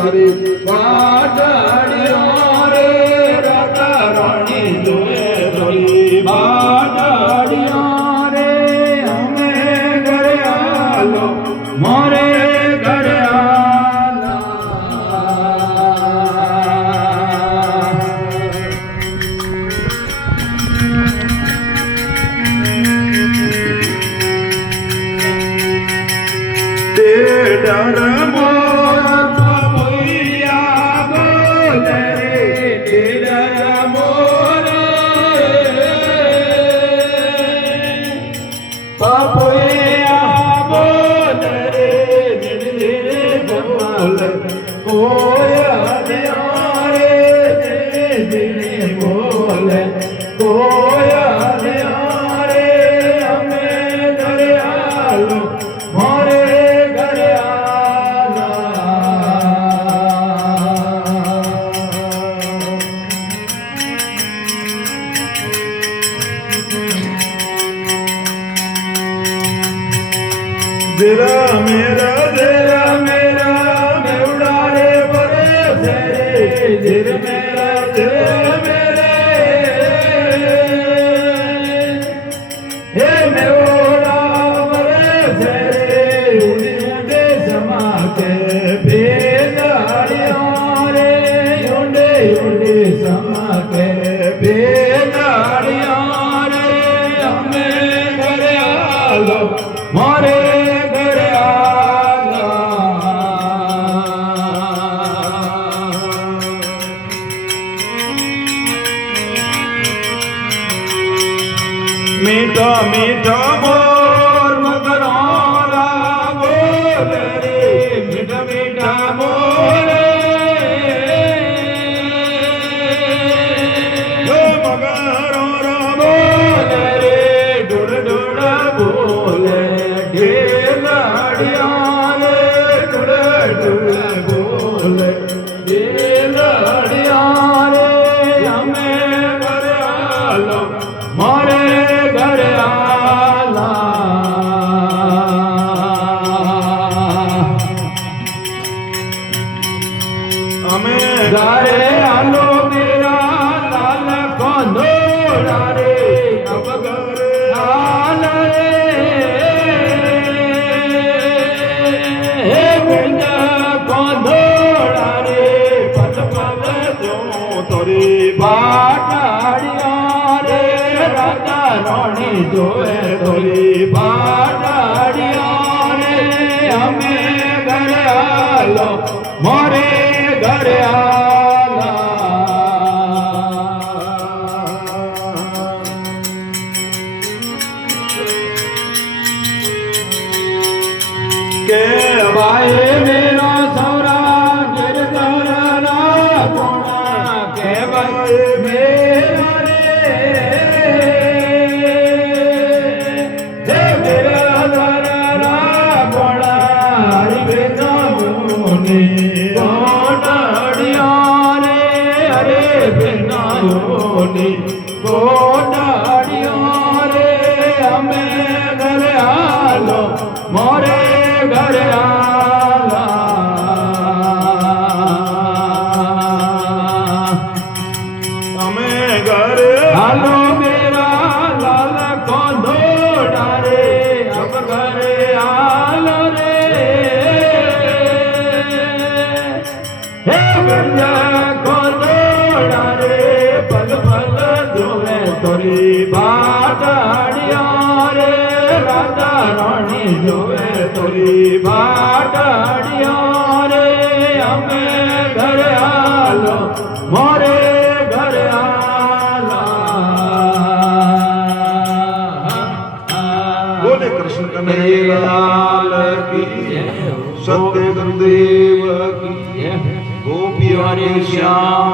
તારી વાટડીઓ રે રાધા રાણી જોવે તારી વાટડીઓ રે અમે ઘરે આલો મોરે ઘરે मीठा मीठा मोर मगरोला बोल रे मीठा मीठा मोर मगरोला बोल रे डुड़ डुड़ बोल ढेलाड़िया रे डुड़ डुड़ बोल ढेलाड़िया रे हमें घर आलो मोरे गारे आलो मेरा लाल कोंदोड़ा रे अब घर आल रे बिना कोंदोड़ा रे पल पल जो तोरी बाटाड़िया रे राधा रानी जोए तोरी बाटाड़िया रे हमें घर आलो मोरे घर आला के भाई मेरा सौरा गिरधरा गुणा के भाई मेरा रे गिरधरा गुणा हरि बिना मुनि बिनायोनी गोडाड़िया रे हमें घर आलो मोरे घर आला हमें घर आलो मेरा लाल कोंदोड़ा रे अब घर आलो रे हे बंदा कोंदोड़ा रे पल पल जोए तोरी बाटाड़िया रे राधा रानी जोए तोरी बाटाड़िया रे हमें घर आलो मोरे घर आला बोले कृष्ण कन्हैयालाल की सत्य गुरुदेव की गोपियों श्याम